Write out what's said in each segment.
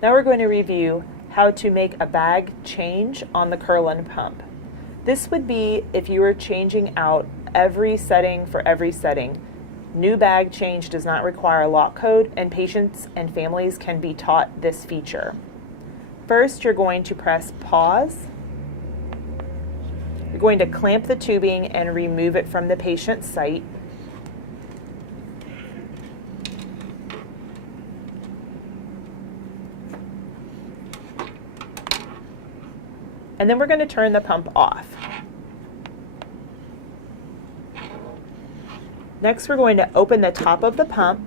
Now we're going to review how to make a bag change on the Curlin pump. This would be if you were changing out every setting for every setting. New bag change does not require a lock code, and patients and families can be taught this feature. First, you're going to press pause. You're going to clamp the tubing and remove it from the patient's site. And then we're going to turn the pump off. Next, we're going to open the top of the pump,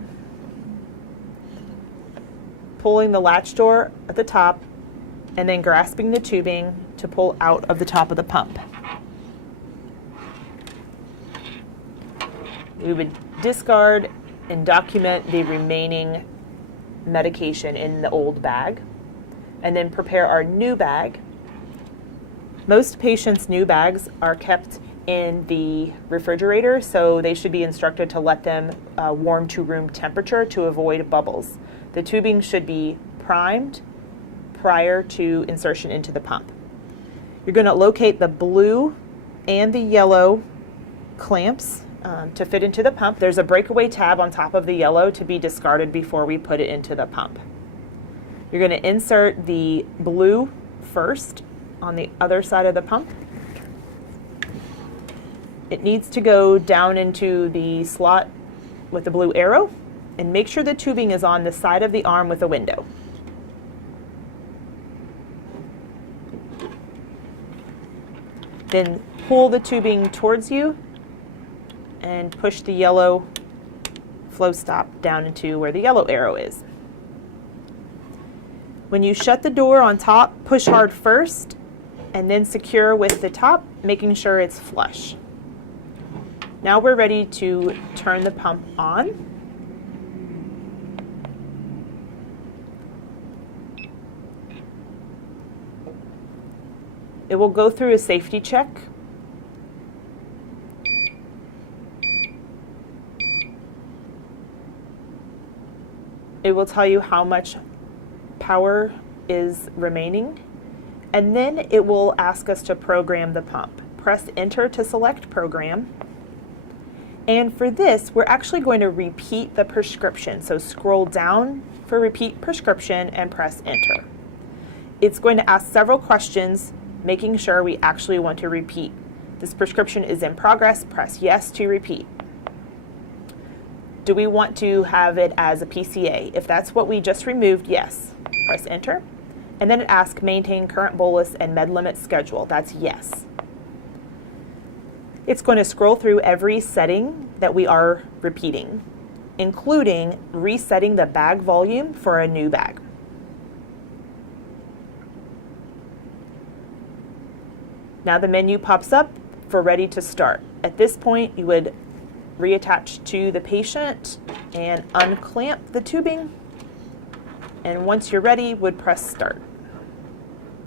pulling the latch door at the top, and then grasping the tubing to pull out of the top of the pump. We would discard and document the remaining medication in the old bag, and then prepare our new bag. Most patients' new bags are kept in the refrigerator, so they should be instructed to let them warm to room temperature to avoid bubbles. The tubing should be primed prior to insertion into the pump. You're going to locate the blue and the yellow clamps to fit into the pump. There's a breakaway tab on top of the yellow to be discarded before we put it into the pump. You're going to insert the blue first on the other side of the pump. It needs to go down into the slot with the blue arrow, and make sure the tubing is on the side of the arm with a window. Then pull the tubing towards you and push the yellow flow stop down into where the yellow arrow is. When you shut the door on top, push hard first and then secure with the top, making sure it's flush. Now we're ready to turn the pump on. It will go through a safety check. It will tell you how much power is remaining, and then it will ask us to program the pump. Press enter to select program. And for this, we're actually going to repeat the prescription. So scroll down for repeat prescription and press enter. It's going to ask several questions, making sure we actually want to repeat. This prescription is in progress. Press yes to repeat. Do we want to have it as a PCA? If that's what we just removed, yes. Press enter. And then it asks maintain current bolus and med limit schedule. That's yes. It's going to scroll through every setting that we are repeating, including resetting the bag volume for a new bag. Now the menu pops up for ready to start. At this point, you would reattach to the patient and unclamp the tubing. And once you're ready, would press start.